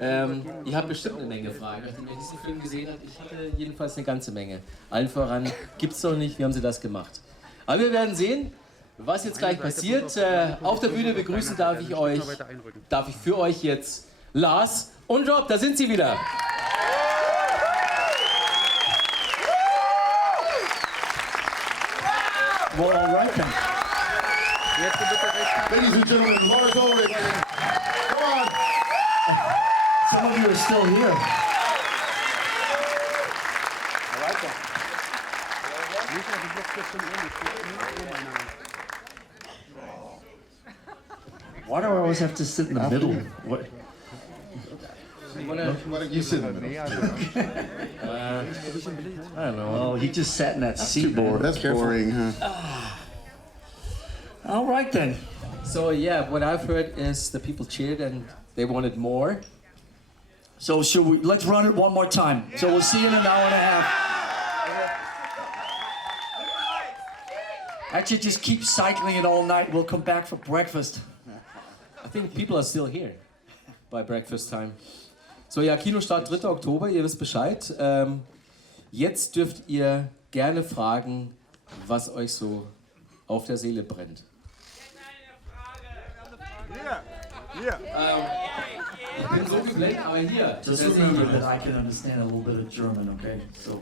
Ihr habt bestimmt eine Menge Fragen, nachdem ihr diesen Film gesehen habt. Ich hatte jedenfalls eine ganze Menge. Allen voran gibt's doch nicht, wie haben sie das gemacht? Aber wir werden sehen, was jetzt gleich passiert. Auf der Bühne begrüßen darf ich für euch jetzt Lars und Rob, da sind sie wieder. Well, all right then. Ladies and gentlemen, Lars Ulrich. Come on. Some of you are still here. All right then. Why do I always have to sit in the middle? What? Why don't you sit in the middle? I don't know. Oh, he just sat in that seat. That's boring, huh? All right then. So yeah, what I've heard is the people cheered and they wanted more. So let's run it one more time. So we'll see you in an hour and a half. Actually, just keep cycling it all night. We'll come back for breakfast. I think people are still here by breakfast time. So ja, Kinostart 3. Oktober, ihr wisst Bescheid. Jetzt dürft ihr gerne fragen, was euch so auf der Seele brennt. Ich bin so geblendet, aber hier. Just remember that I can understand a little bit of German, okay? So.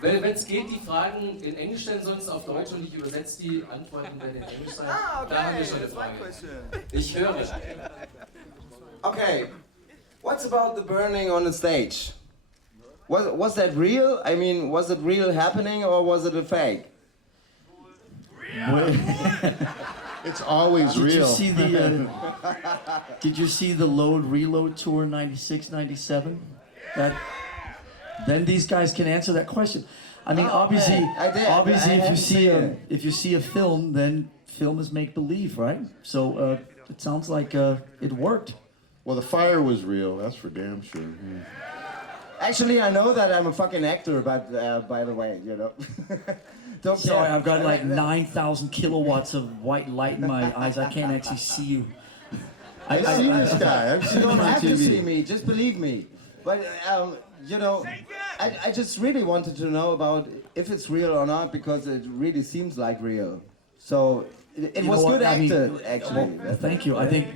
Wenn es geht, die Fragen in Englisch stellen, sonst auf Deutsch und ich übersetze die Antworten werden in Englisch sein. Okay, Da haben wir schon eine that's my Frage. question. Ich höre. Okay, what's about the burning on the stage? Was that real? I mean, was it real happening or was it a fake? It's always Did real. you see the Did you see the Load Reload tour 96, 97? Then these guys can answer that question. I mean, obviously, okay. I did. obviously, I if you haven't see seen a it. if you see a film, then film is make believe, right? So it sounds like it worked. Well, the fire was real. That's for damn sure. Yeah. Actually, I know that I'm a fucking actor, but by the way, you know. Don't Sorry, care. I've got like 9,000 kilowatts of white light in my eyes. I can't actually see you. I've seen this guy. I've You seen him don't on have to see TV. me, just believe me. But, you know, I just really wanted to know about if it's real or not, because it really seems like real. So, it You was know what? good I mean, acted, actually. well, thank you. I think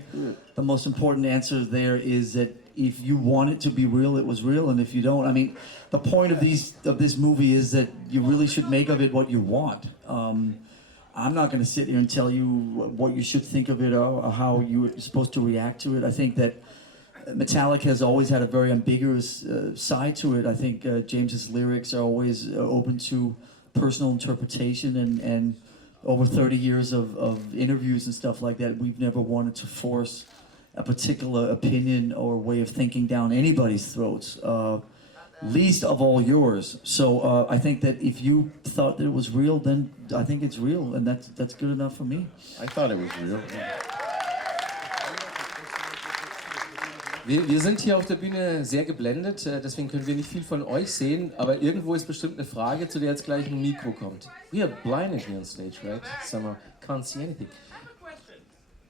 the most important answer there is that if you want it to be real, it was real, and if you don't, I mean, the point of this movie is that you really should make of it what you want. I'm not going to sit here and tell you what you should think of it or how you're supposed to react to it. I think that Metallica has always had a very ambiguous side to it. I think James's lyrics are always open to personal interpretation, and over 30 years of interviews and stuff like that, we've never wanted to force a particular opinion or way of thinking down anybody's throats, least of all yours. So I think that if you thought that it was real, then I think it's real, and that's good enough for me. I thought it was real. Wir sind hier auf der Bühne sehr geblendet, deswegen können wir nicht viel von euch sehen, aber irgendwo ist bestimmt eine Frage, zu der jetzt gleich ein Mikro kommt. We are blinded here on stage, right? Somehow can't see anything.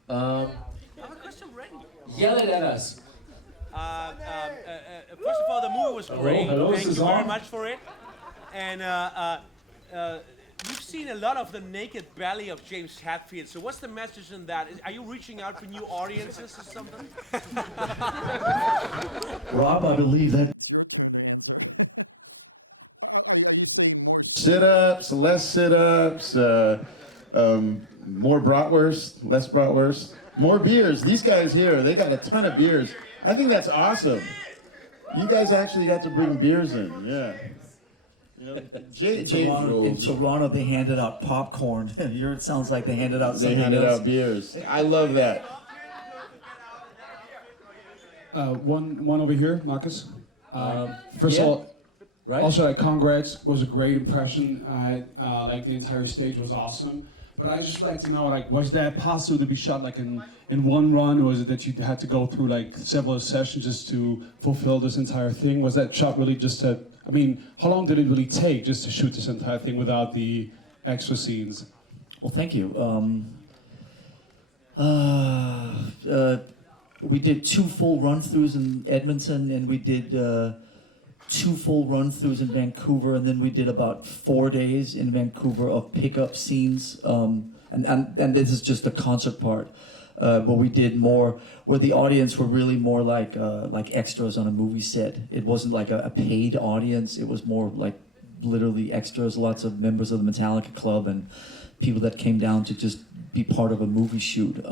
I have a question, Randy. Yell it at us. First of all, the movie was great. Thank you very much for it. And you've seen a lot of the naked belly of James Hetfield. So what's the message in that? Are you reaching out for new audiences or something? Rob, I believe that. Sit-ups, less sit-ups, more bratwurst, less bratwurst, more beers. These guys here, they got a ton of beers. I think that's awesome. You guys actually got to bring beers in, yeah. You know, In Toronto, they handed out popcorn. Here it sounds like they handed out something they handed else. out beers. I love that. One over here, Marcus. First yeah. of all, Right? also congrats, was a great impression. Like the entire stage was awesome. But I just like to know, like, was that possible to be shot like in one run, or was it that you had to go through like several sessions just to fulfill this entire thing? Was that shot really just I mean, how long did it really take just to shoot this entire thing without the extra scenes? Well, thank you. we did 2 full run-throughs in Edmonton, and we did 2 full run-throughs in Vancouver, and then we did about 4 days in Vancouver of pickup scenes. And this is just the concert part, where we did more, where the audience were really more like extras on a movie set. It wasn't like a paid audience. It was more like literally extras. Lots of members of the Metallica club and people that came down to just be part of a movie shoot.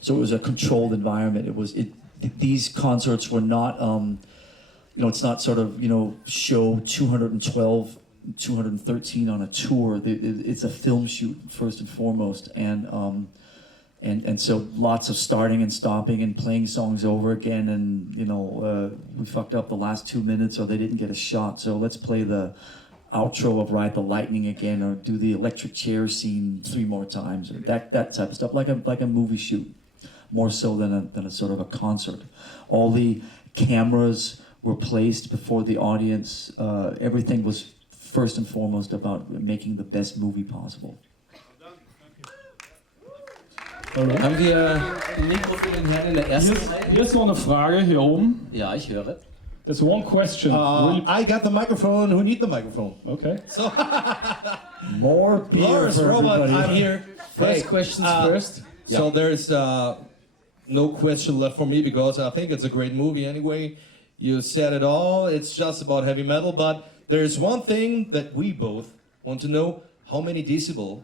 So it was a controlled environment. These concerts were not, it's not sort of, show 212, 213 on a tour. It's a film shoot first and foremost, and so lots of starting and stopping and playing songs over again. And we fucked up the last 2 minutes, or they didn't get a shot. So let's play the outro of Ride the Lightning again, or do the electric chair scene 3 more times, or that type of stuff, like a movie shoot, more so than a sort of a concert. All the cameras were placed before the audience. Everything was first and foremost about making the best movie possible. Haben wir ein Mikro für den Herrn in der ersten Reihe? Hier ist noch eine Frage, hier oben. Ja, ich höre. There's one question. I got the microphone. Who need the microphone? Okay. So, More beer Lars, for Robot, everybody. I'm here. First questions first. So there's no question left for me because I think it's a great movie anyway. You said it all. It's just about heavy metal, but there's one thing that we both want to know: how many decibel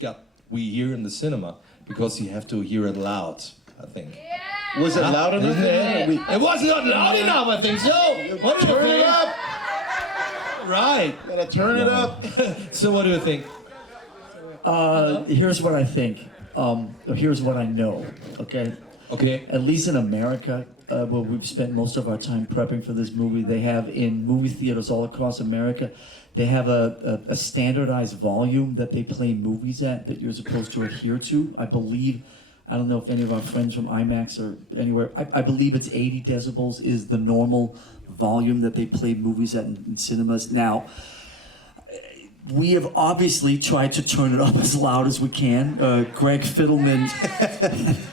got we hear in the cinema? Because you have to hear it loud, I think. Was it loud enough? It was not loud enough, I think so. What do you Turn it think? up. Right. Gotta turn it up. So what do you think? Here's what I think. Here's what I know. Okay. Okay. At least in America, where we've spent most of our time prepping for this movie, they have in movie theaters all across America, they have a standardized volume that they play movies at that you're supposed to adhere to. I believe, I don't know if any of our friends from IMAX or anywhere, I believe it's 80 decibels is the normal volume that they play movies at in cinemas. Now, we have obviously tried to turn it up as loud as we can. Greg Fiddleman.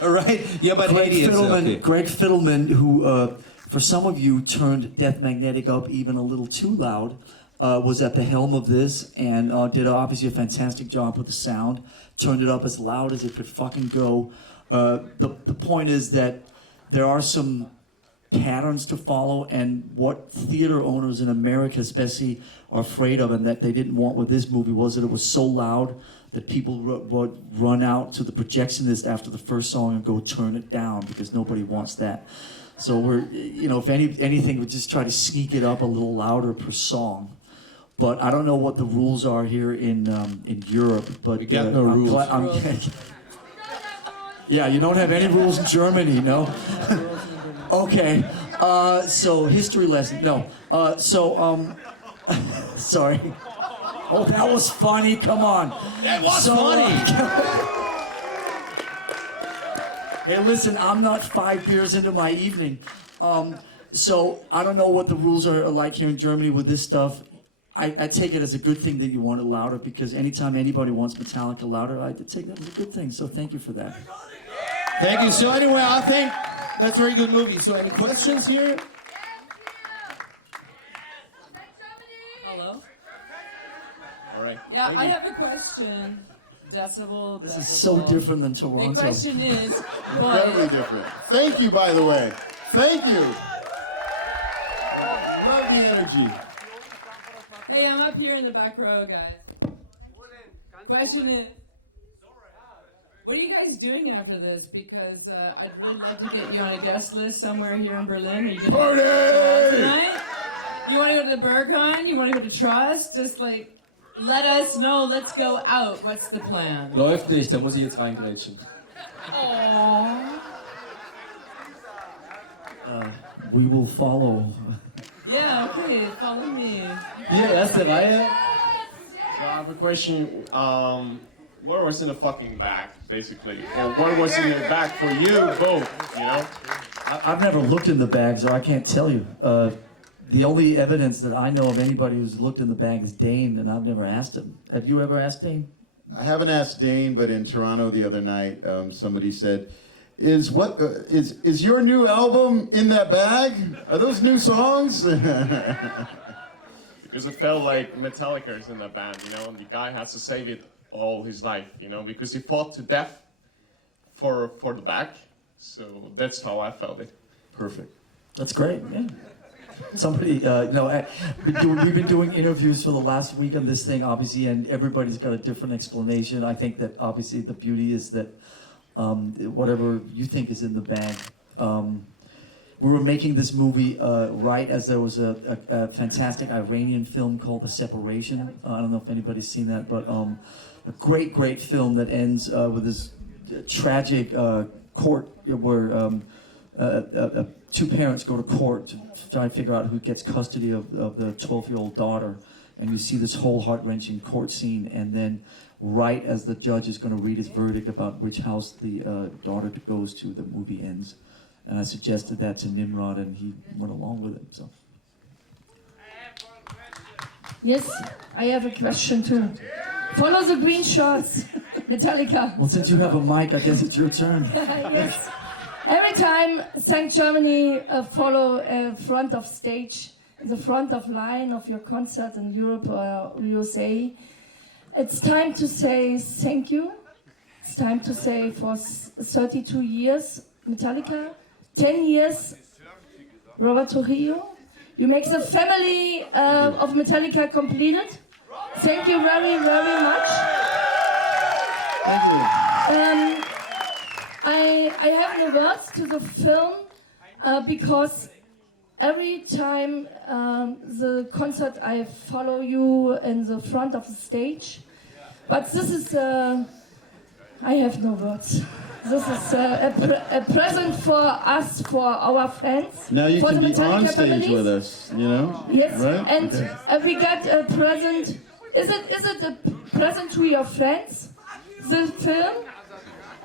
All right. Yeah, but Greg 80 is Fiddleman, okay. Greg Fiddleman, who for some of you turned Death Magnetic up even a little too loud, was at the helm of this and did obviously a fantastic job with the sound. Turned it up as loud as it could fucking go. The point is that there are some patterns to follow, and what theater owners in America especially are afraid of, and that they didn't want with this movie, was that it was so loud that people would run out to the projectionist after the first song and go turn it down, because nobody wants that. So we're, if anything, we just try to sneak it up a little louder per song. But I don't know what the rules are here in Europe. But We got no I'm rules. Yeah, you don't have any rules in Germany, no? Okay, so history lesson, no. Sorry. Oh, that was funny, come on. That was funny. Hey, listen, I'm not 5 beers into my evening. So I don't know what the rules are like here in Germany with this stuff. I take it as a good thing that you want it louder, because anytime anybody wants Metallica louder, I take that as a good thing, so thank you for that. Thank you. So anyway, I think that's a very good movie. So any questions here? Hello? All right. Yeah, I have a question. Decibel. This is so different than Toronto. The question is, Incredibly different. Thank you, by the way. Thank you. Love the energy. hey, I'm up here in the back row, guys. Question is, what are you guys doing after this? Because I'd really love to get you on a guest list somewhere here in Berlin. Are you gonna Party! tonight? You want to go to the Berghain? You want to go to Trust? Just like, let us know. Let's go out. What's the plan? Läuft nicht, da muss ich jetzt reingrätschen. Aww. We will follow. Yeah, okay. Follow me. Hier, erste Reihe. So I have a question. What was in the fucking back, basically? Or what was in the back for you both, you know? I've never looked in the bag, so I can't tell you. The only evidence that I know of anybody who's looked in the bag is Dane, and I've never asked him. Have you ever asked Dane? I haven't asked Dane, but in Toronto the other night, somebody said, is what is your new album in that bag? Are those new songs? Because it felt like Metallica is in that band, you know, and the guy has to save it all his life, you know, because he fought to death for the back. So that's how I felt it. Perfect. That's great, yeah. Somebody, we've been doing interviews for the last week on this thing, obviously, and everybody's got a different explanation. I think that obviously the beauty is that whatever you think is in the bag. We were making this movie right as there was a fantastic Iranian film called The Separation. I don't know if anybody's seen that, but a great film that ends with this tragic court where two parents go to court to try and figure out who gets custody of the 12-year-old daughter. And you see this whole heart-wrenching court scene, and then right as the judge is going to read his verdict about which house the daughter goes to, the movie ends. And I suggested that to Nimrod, and he went along with it. So. Yes, I have a question too. Follow the green shorts, Metallica. Well, since you have a mic, I guess it's your turn. Yes. Every time St. Germany follow front of stage, the front of line of your concert in Europe or USA, it's time to say thank you. It's time to say for 32 years, Metallica, 10 years, Robert Trujillo. You make the family of Metallica completed. Thank you very, very much. Thank you. I have no words to the film because every time the concert I follow you in the front of the stage, but this is I have no words. This is a present for us, for our fans. Now you for can the be on Metallica stage families. with us, you know? Yes, Right? and Okay. we got a present. Is it a present to your friends? The film,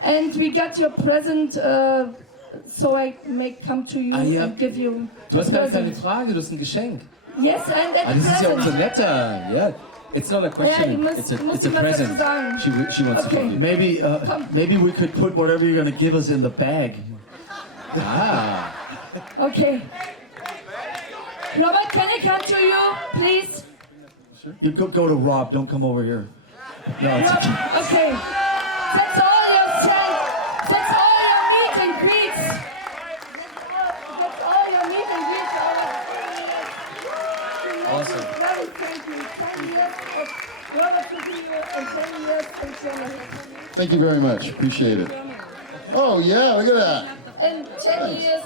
and we got your present, so I may come to you ja. and give you. Du hast a gar keine present. Frage, du hast ein Geschenk. Yes, and a Das ist ja umso present. netter. Yeah. It's not a question, Ja, it's a muss ihm was present. dazu sagen. She wants Okay. to give you. Maybe we could put whatever you're going to give us in the bag. Ah. Okay. Robert, can I come to you, please? You go to Rob. Don't come over here. No, it's Rob, okay. That's all your That's all your meet and greets. That's all your meet and greets. Awesome. Very thank you. 10 years of Robert Trujillo and 10 years in Germany. Thank you very much. Appreciate it. Oh, yeah, look at that. And 10 years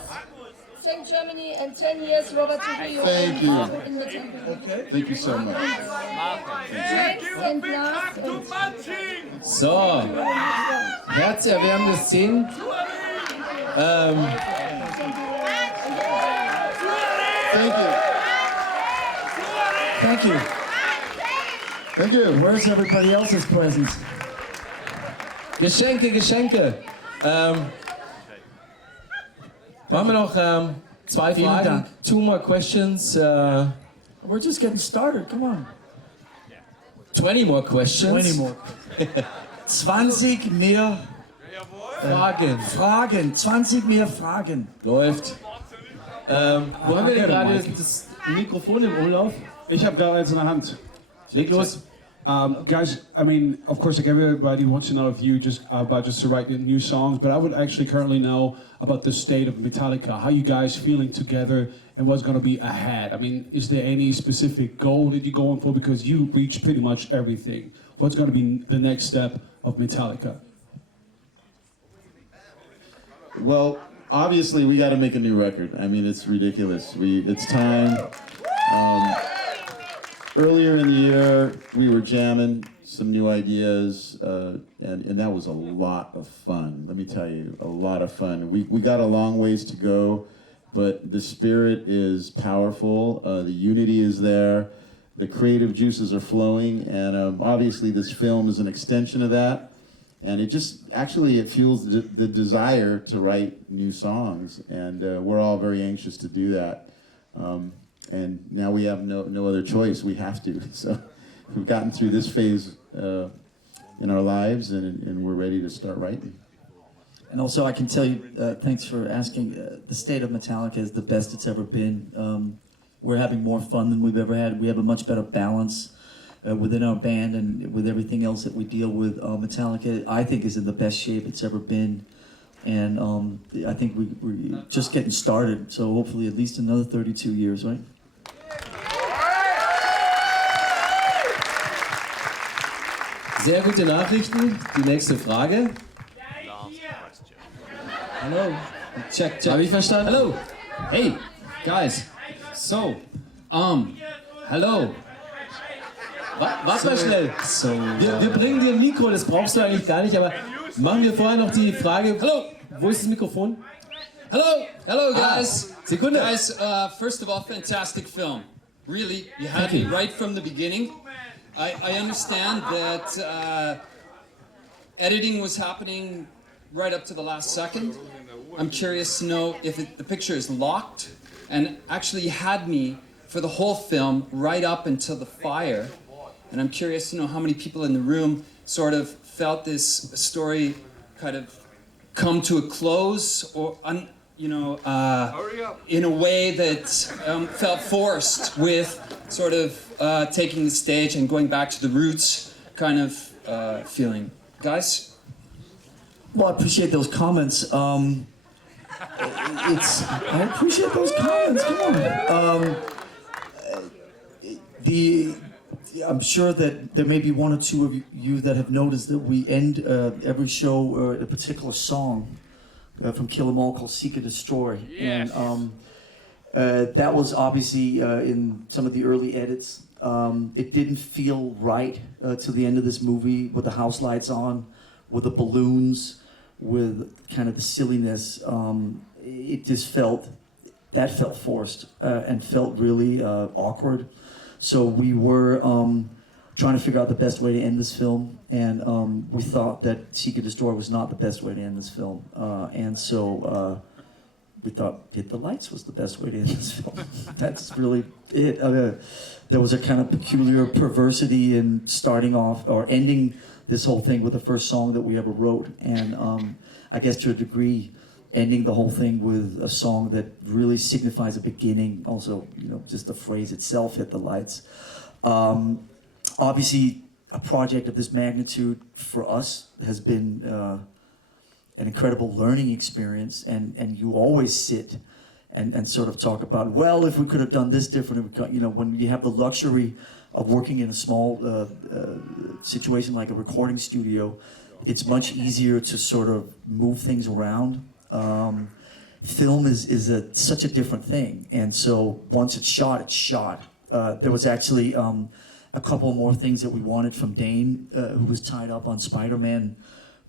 St. Germany and 10 years Robert Trujillo. Thank you. In Metallica. okay. Thank you so much. Thanks and Lars and So, herzerwärmende Szenen. Thank you. Thank you. Thank you. Where's everybody else's presents? Geschenke. Machen wir noch zwei Vielen Fragen. Dank. 2 more questions. We're just getting started. Come on. 20 more questions. 20 more. 20 mehr Fragen. 20 mehr Fragen. Läuft. Wo haben wir denn gerade das Mikrofon im Umlauf? Ich habe gerade eins in der Hand. Leg los. Guys, I mean, of course, like everybody wants to know if you just to write new songs, but I would actually currently know about the state of Metallica. How you guys feeling together, and what's going to be ahead? I mean, is there any specific goal that you're going for? Because you reached pretty much everything. What's going to be the next step of Metallica? Well, obviously, we got to make a new record. I mean, it's ridiculous. It's time. Earlier in the year, we were jamming some new ideas, and that was a lot of fun. Let me tell you, a lot of fun. We got a long ways to go, but the spirit is powerful. The unity is there. The creative juices are flowing, and obviously this film is an extension of that. And it fuels the desire to write new songs, and we're all very anxious to do that. And now we have no other choice. We have to. So we've gotten through this phase in our lives, and we're ready to start writing. And also, I can tell you, thanks for asking, the state of Metallica is the best it's ever been. We're having more fun than we've ever had. We have a much better balance within our band and with everything else that we deal with. Metallica, I think, is in the best shape it's ever been. And I think we're just getting started, so hopefully at least another 32 years, right? Sehr gute Nachrichten. Die nächste Frage. Hello. Check. Habe ich verstanden? Hello. Hey, guys. So, hello. Warte mal schnell. Wir bringen dir ein Mikro, das brauchst du eigentlich gar nicht, aber machen wir vorher noch die Frage. Hello. Wo ist das Mikrofon? Hello, guys. Sekunde. Guys, first of all, fantastic film. Really, you had me right from the beginning. I understand that editing was happening right up to the last second. I'm curious to know if the picture is locked, and actually you had me for the whole film right up until the fire. And I'm curious to know how many people in the room sort of felt this story kind of come to a close, or in a way that felt forced, with sort of taking the stage and going back to the roots kind of feeling. Guys? Well, I appreciate those comments. I appreciate those comments. Come on. I'm sure that there may be one or two of you that have noticed that we end every show a particular song from Kill 'Em All called "Seek and Destroy," Yes. and that was obviously in some of the early edits. It didn't feel right to the end of this movie with the house lights on, with the balloons, with kind of the silliness. It just felt forced and felt really awkward. So we were trying to figure out the best way to end this film, and we thought that Seek and Destroy was not the best way to end this film. And so we thought Hit the Lights was the best way to end this film. That's really it. There was a kind of peculiar perversity in starting off or ending this whole thing with the first song that we ever wrote. And I guess to a degree, ending the whole thing with a song that really signifies a beginning. Also, just the phrase itself, "Hit the Lights." Obviously, a project of this magnitude for us has been an incredible learning experience, and you always sit and sort of talk about, well, if we could have done this different, when you have the luxury of working in a small situation like a recording studio, it's much easier to sort of move things around. Film is such a different thing, and so once it's shot, it's shot. There was actually a couple more things that we wanted from Dane, who was tied up on Spider-Man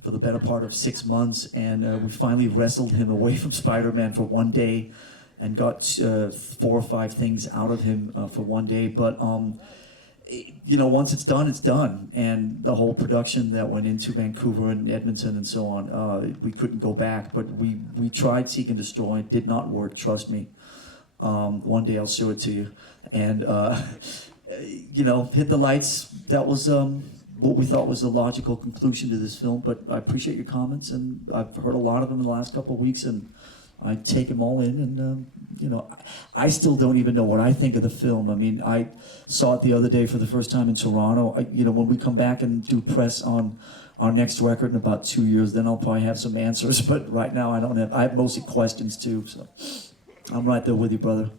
for the better part of 6 months, and we finally wrestled him away from Spider-Man for one day and got 4 or 5 things out of him for one day. But once it's done, it's done. And the whole production that went into Vancouver and Edmonton and so on, we couldn't go back. But we tried Seek and Destroy. It did not work, trust me. One day I'll show it to you. And, Hit the Lights, that was what we thought was a logical conclusion to this film. But I appreciate your comments, and I've heard a lot of them in the last couple of weeks, and I take them all in, and I still don't even know what I think of the film. I mean, I saw it the other day for the first time in Toronto. When we come back and do press on our next record in about 2 years, then I'll probably have some answers. But right now, I have mostly questions too. So I'm right there with you, brother.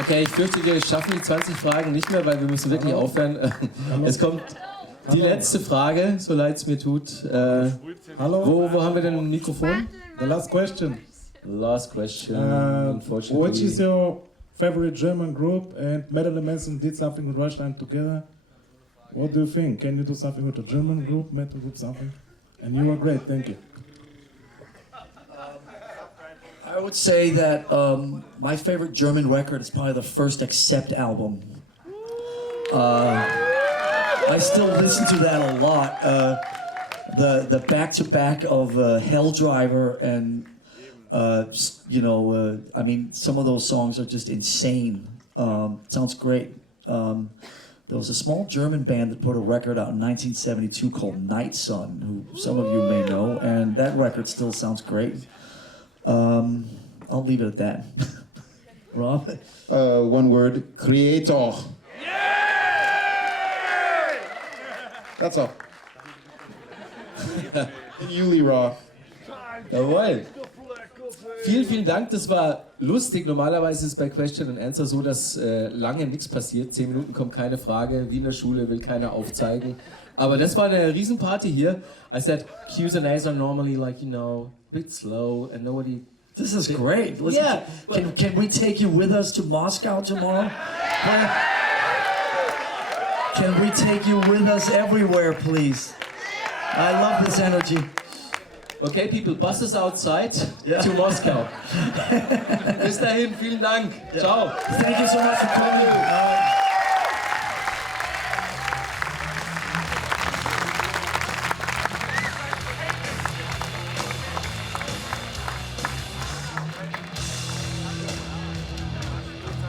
Okay, ich fürchte, wir schaffen die 20 Fragen nicht mehr, weil wir müssen wirklich aufhören. Es kommt die letzte Frage, so leid es mir tut. Hallo. Wo haben wir denn ein Mikrofon? The last question. Last question, unfortunately. Which is your favorite German group? And Metal and Manson did something with Rushline together. What do you think? Can you do something with a German group, metal group, something? And you were great, thank you. I would say that my favorite German record is probably the first Accept album. I still listen to that a lot. The back-to-back of Hell Driver and I mean, some of those songs are just insane. Sounds great. The There was a small German band that put a record out in 1972 called Night Sun, who some of you may know, and that record still sounds great. I'll leave it at that. Rob? One word, creator. That's all. Yuli Raw. Jawohl. Vielen, vielen Dank, das war lustig. Normalerweise ist es bei Question and Answer so, dass lange nichts passiert. 10 Minuten kommt keine Frage, wie in der Schule, will keiner aufzeigen. Aber das war eine Riesenparty hier. I said, Q's and A's are normally like, you know, a bit slow and nobody... This is great. Listen, Yeah, can we take you with us to Moscow tomorrow? Can we take you with us everywhere, please? I love this energy. Okay, people, bus is outside Yeah. to Moscow. Bis dahin, vielen Dank. Ciao. Thank you so much for coming.